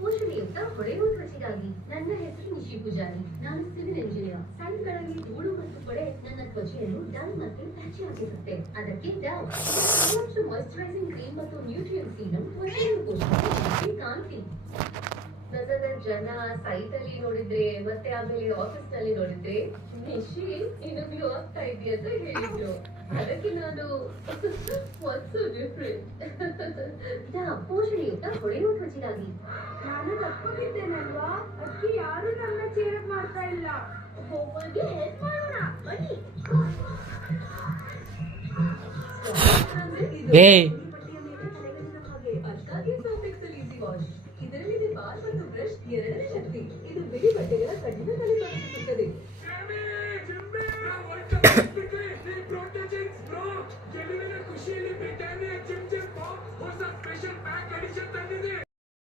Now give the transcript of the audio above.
ಪೋಷಣೆಯುಕ್ತ ಹೊಳೆಯುವ ತ್ವಚೆಗಾಗಿ ನನ್ನ ಹೆಸರು ನಿಶಿ ಪೂಜಾರಿ. ನಾನು ಸಿವಿಲ್ ಇಂಜಿನಿಯರ್. ಸಣ್ಗಳಲ್ಲಿ ಧೂಳು ಮತ್ತು ಕೊಳೆ ನನ್ನ ತ್ವಚೆಯನ್ನು ಡಲ್ ಮತ್ತು ಪ್ಯಾಚಿ ಆಗಿರುತ್ತೆ. ಅದಕ್ಕೆ ಡವ್ ಮಾಯಿಶ್ಚರೈಸಿಂಗ್ ಕ್ರೀಮ್ ಮತ್ತು ನ್ಯೂಟ್ರಿಯನ್ ಸೀರಮ್ ತ್ವಚೆಯನ್ನು ಪೋಷಿಸಿ ಕಾಂತಿ. ನನ್ನ ಜನ ಸೈಟ್ ಅಲ್ಲಿ ನೋಡಿದ್ರೆ ಮತ್ತೆ ಆಮೇಲೆ ಆಫೀಸ್ ನಲ್ಲಿ ನೋಡಿದ್ರೆ ನಿಶಿ ಇನ್ನು ಗ್ಲೋ ಆಗ್ತಾ ಇದೆಯಾ ಅಂತ ಹೇಳಿದ್ರು. ಅದಕ್ಕೆ ನಾನು ವಾಟ್ಸ್ ಸೋ ಡಿಫರೆಂಟ್ ಪೋಷಣೆಯುಕ್ತ ಹೊಳೆಯುವ ತ್ವಚೆಗಾಗಿ. ನಾನು ತಪ್ಪಿದ್ದೇನಲ್ವಾ? ಅದಕ್ಕೆ ಯಾರು ನನ್ನ ಚೇರ್ ಮಾಡ್ತಾ ಇಲ್ಲ. ಹೋಗೋರಿಗೆ ಹೆಲ್ಪ್ ಮಾಡೋಣ ಬನ್ನಿ. ಅದಕ್ಕಾಗಿ ಸರ್ಫೆಕ್ಸಲ್ ಈಸಿ ವಾಶ್. ಇದರಲ್ಲಿದೆ ಬಾರ್ ಮತ್ತು ಬ್ರಷ್ ಎರಡನೇ ಶಕ್ತಿ. ಇದು ಬಿಳಿ ಬಟ್ಟೆಗಳ ಕಠಿಣ ತಲೆ ತೊಲಗಿಸುತ್ತದೆ.